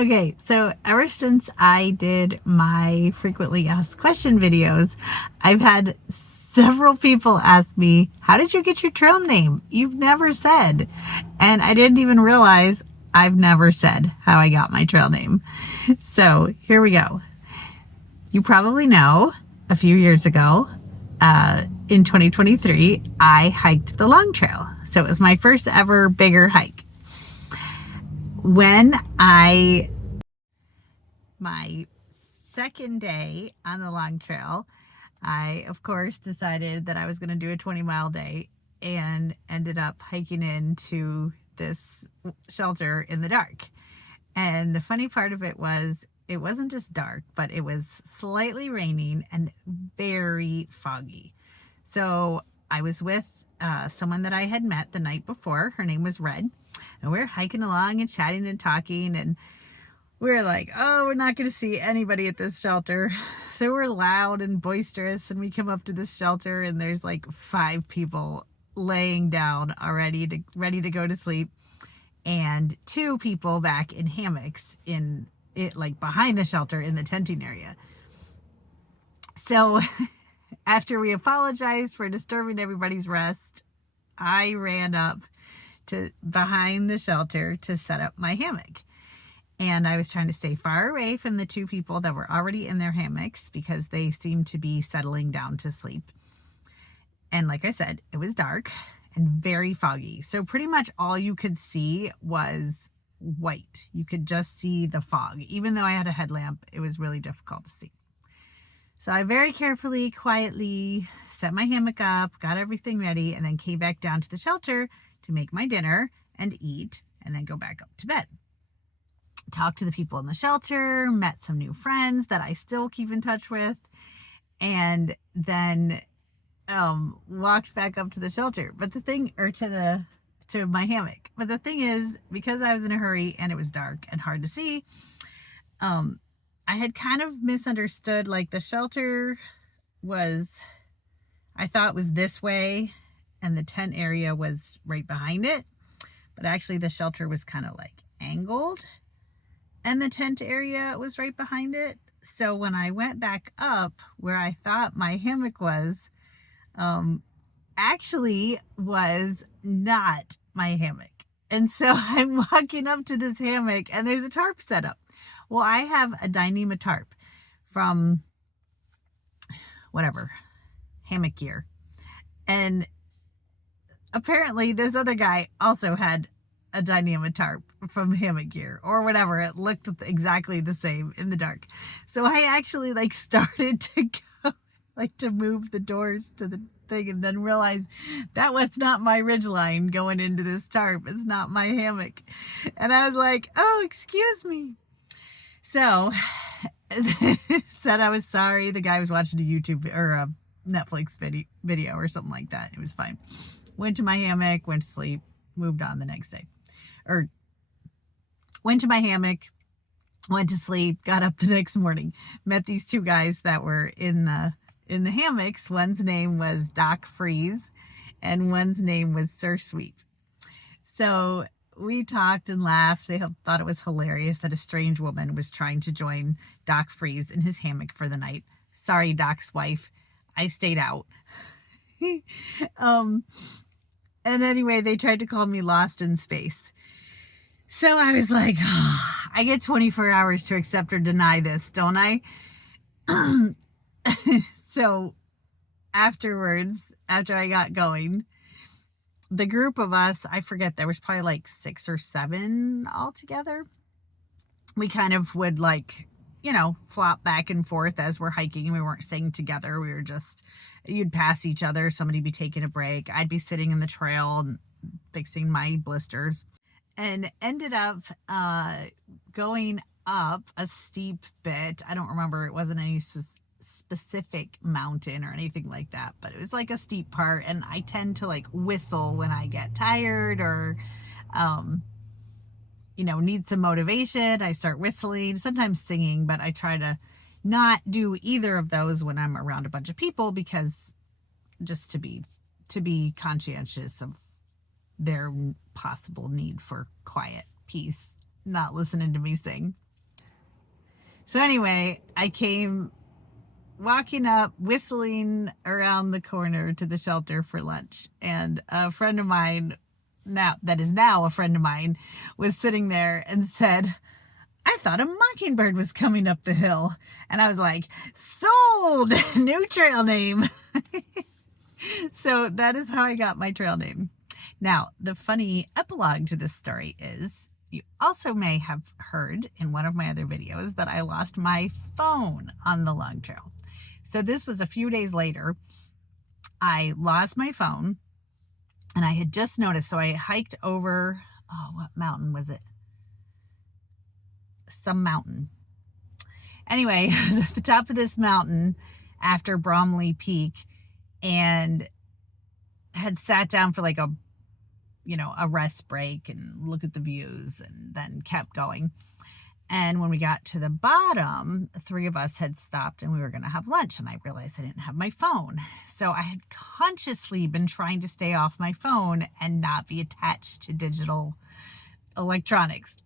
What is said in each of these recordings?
Okay, so ever since I did my frequently asked question videos, I've had several people ask me, how did you get your trail name? You've never said. And I didn't even realize I've never said how I got my trail name. So here we go. You probably know a few years ago, in 2023, I hiked the Long Trail. So it was my first ever bigger hike. My second day on the Long Trail, I, of course, decided that I was going to do a 20-mile day and ended up hiking into this shelter in the dark. And the funny part of it was, it wasn't just dark, but it was slightly raining and very foggy. So I was with someone that I had met the night before. Her name was Red. And we were hiking along and chatting and talking, and we were like, oh, we're not going to see anybody at this shelter. So we're loud and boisterous, and we come up to this shelter, and there's like 5 people laying down already, ready to go to sleep, and 2 people back in hammocks in it, like behind the shelter in the tenting area. So after we apologized for disturbing everybody's rest, I ran up to behind the shelter to set up my hammock. And I was trying to stay far away from the 2 people that were already in their hammocks because they seemed to be settling down to sleep. And like I said, it was dark and very foggy. So pretty much all you could see was white. You could just see the fog. Even though I had a headlamp, it was really difficult to see. So I very carefully, quietly set my hammock up, got everything ready, and then came back down to the shelter to make my dinner and eat, and then go back up to bed. Talked to the people in the shelter, met some new friends that I still keep in touch with, and then walked back up to the shelter. But the thing, or to my hammock. But the thing is, because I was in a hurry and it was dark and hard to see, I had kind of misunderstood, like the shelter was, I thought was this way and the tent area was right behind it. But actually the shelter was kind of like angled and the tent area was right behind it. So when I went back up where I thought my hammock was, actually was not my hammock. And so I'm walking up to this hammock and there's a tarp set up. Well, I have a Dyneema tarp from whatever, Hammock Gear. And apparently this other guy also had a Dyneema tarp from Hammock Gear or whatever. It looked exactly the same in the dark. So I actually like started to go, like to move the doors to the thing, and then realized that was not my ridgeline going into this tarp. It's not my hammock. And I was like, oh, excuse me. So said I was sorry. The guy was watching a YouTube or a Netflix video or something like that. It was fine. Went to my hammock, went to sleep, moved on the next day. Or went to my hammock, went to sleep, got up the next morning, met these 2 guys that were in the hammocks. One's name was Doc Freeze and one's name was Sir Sweep. So we talked and laughed. They thought it was hilarious that a strange woman was trying to join Doc Freeze in his hammock for the night. Sorry, Doc's wife. I stayed out. And anyway, they tried to call me lost in space. So I was like, oh, I get 24 hours to accept or deny this, don't I? So afterwards, after I got going, the group of us, I forget, there was probably like 6 or 7 altogether. We kind of would like, flop back and forth as we're hiking. We weren't staying together. We were just, you'd pass each other. Somebody'd be taking a break. I'd be sitting in the trail and fixing my blisters, and ended up going up a steep bit. I don't remember. It wasn't any specific mountain or anything like that, but it was like a steep part, and I tend to like whistle when I get tired or need some motivation. I start whistling, sometimes singing, but I try to not do either of those when I'm around a bunch of people, because just to be conscientious of their possible need for quiet, peace, not listening to me sing. So anyway, I came walking up, whistling around the corner to the shelter for lunch. And a friend of mine, that is now a friend of mine, was sitting there and said, I thought a mockingbird was coming up the hill. And I was like, sold! New trail name. So that is how I got my trail name. Now, the funny epilogue to this story is, you also may have heard in one of my other videos that I lost my phone on the long trail. So this was a few days later. I lost my phone and I had just noticed. So I hiked over, what mountain was it? Some mountain. Anyway, I was at the top of this mountain after Bromley Peak and had sat down for like a rest break and look at the views, and then kept going. And when we got to the bottom, 3 of us had stopped and we were going to have lunch, and I realized I didn't have my phone. So I had consciously been trying to stay off my phone and not be attached to digital electronics.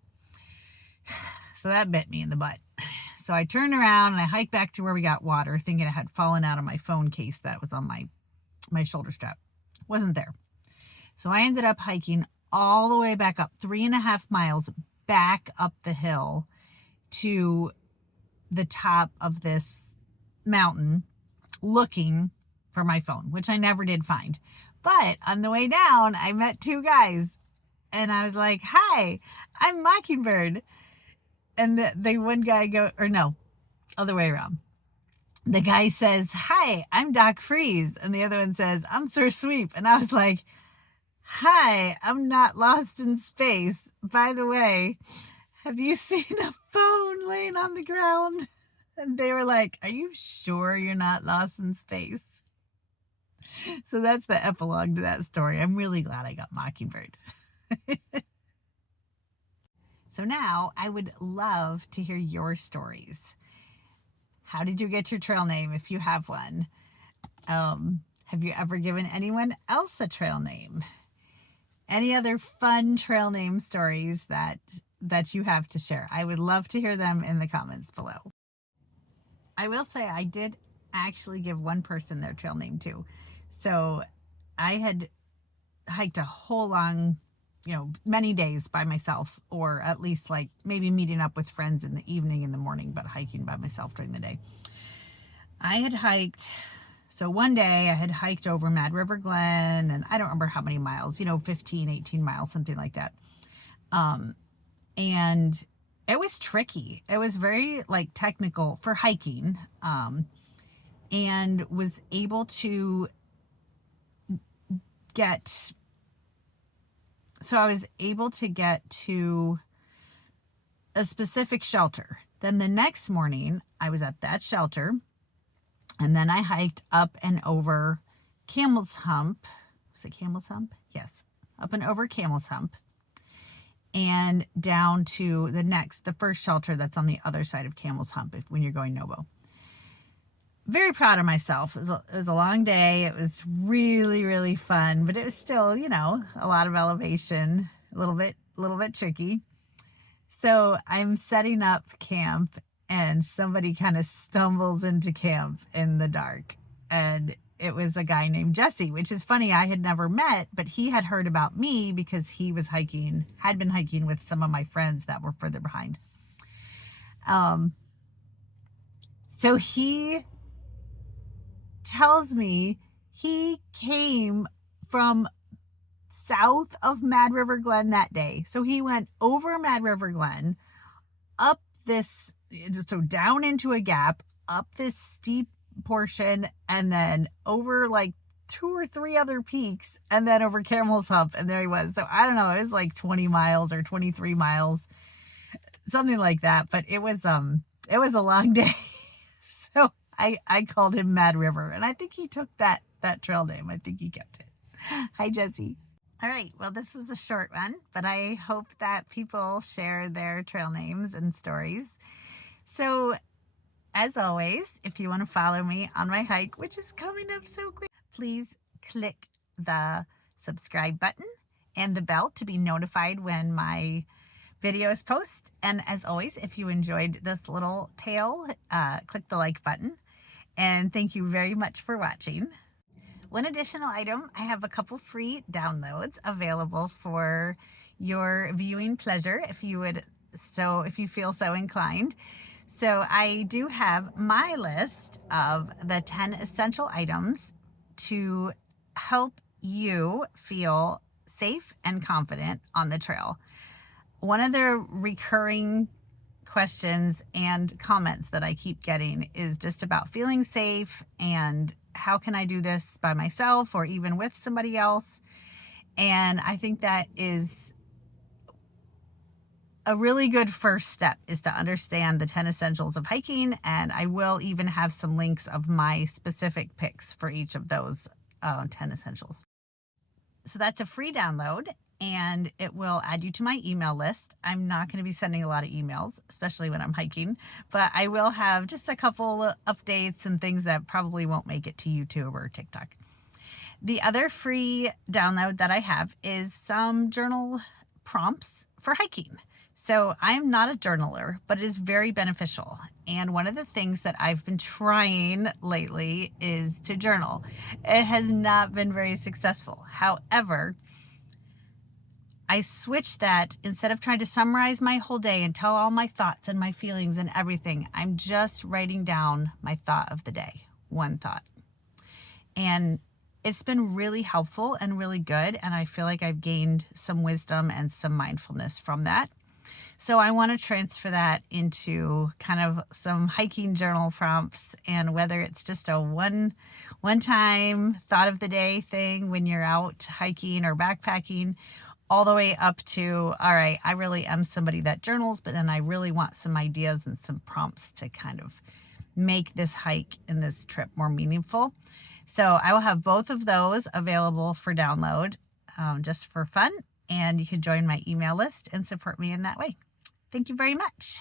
So that bit me in the butt. So I turned around and I hiked back to where we got water, thinking it had fallen out of my phone case that was on my shoulder strap. Wasn't there. So I ended up hiking all the way back up, 3.5 miles back up the hill to the top of this mountain, looking for my phone, which I never did find. But on the way down, I met 2 guys and I was like, hi, I'm Mockingbird. And the one guy other way around. The guy says, hi, I'm Doc Freeze. And the other one says, I'm Sir Sweep. And I was like, hi, I'm not lost in space. By the way, have you seen a phone laying on the ground? And they were like, are you sure you're not lost in space? So that's the epilogue to that story. I'm really glad I got Mockingbird. So now I would love to hear your stories. How did you get your trail name if you have one? Have you ever given anyone else a trail name? Any other fun trail name stories that you have to share? I would love to hear them in the comments below. I will say I did actually give one person their trail name too. So I had hiked a whole long, many days by myself, or at least like maybe meeting up with friends in the evening, in the morning, but hiking by myself during the day. So one day I had hiked over Mad River Glen, and I don't remember how many miles, 15, 18 miles, something like that. And it was tricky. It was very technical for hiking, and was able to I was able to get to a specific shelter. Then the next morning I was at that shelter, and then I hiked up and over Camel's Hump. Was it Camel's Hump? Yes. Up and over Camel's Hump and down to the first shelter that's on the other side of Camel's Hump when you're going Nobo. Very proud of myself. It was a long day. It was really, really fun, but it was still, a lot of elevation, a little bit tricky. So I'm setting up camp, and somebody kind of stumbles into camp in the dark. And it was a guy named Jesse, which is funny. I had never met, but he had heard about me because he had been hiking with some of my friends that were further behind. So he tells me he came from south of Mad River Glen that day. So he went over Mad River Glen, down into a gap, up this steep portion, and then over 2 or 3 other peaks, and then over Camel's Hump, and there he was. So I don't know, it was 20 miles or 23 miles, something like that. But it was a long day. So I called him Mad River, and I think he took that trail name. I think he kept it. Hi, Jesse. All right, well, this was a short one, but I hope that people share their trail names and stories. So, as always, if you want to follow me on my hike, which is coming up so quick, please click the subscribe button and the bell to be notified when my videos post. And as always, if you enjoyed this little tale, click the like button. And thank you very much for watching. One additional item, I have a couple free downloads available for your viewing pleasure if you feel so inclined. So I do have my list of the 10 essential items to help you feel safe and confident on the trail. One of the recurring questions and comments that I keep getting is just about feeling safe and how can I do this by myself or even with somebody else. And I think that is a really good first step, is to understand the 10 essentials of hiking. And I will even have some links of my specific picks for each of those 10 essentials. So that's a free download, and it will add you to my email list. I'm not going to be sending a lot of emails, especially when I'm hiking, but I will have just a couple updates and things that probably won't make it to YouTube or TikTok. The other free download that I have is some journal prompts for hiking. So I'm not a journaler, but it is very beneficial. And one of the things that I've been trying lately is to journal. It has not been very successful. However, I switched that. Instead of trying to summarize my whole day and tell all my thoughts and my feelings and everything, I'm just writing down my thought of the day, one thought. And it's been really helpful and really good. And I feel like I've gained some wisdom and some mindfulness from that. So I want to transfer that into kind of some hiking journal prompts, and whether it's just a one-time thought of the day thing when you're out hiking or backpacking, all the way up to, all right, I really am somebody that journals, but then I really want some ideas and some prompts to kind of make this hike and this trip more meaningful. So I will have both of those available for download just for fun. And you can join my email list and support me in that way. Thank you very much.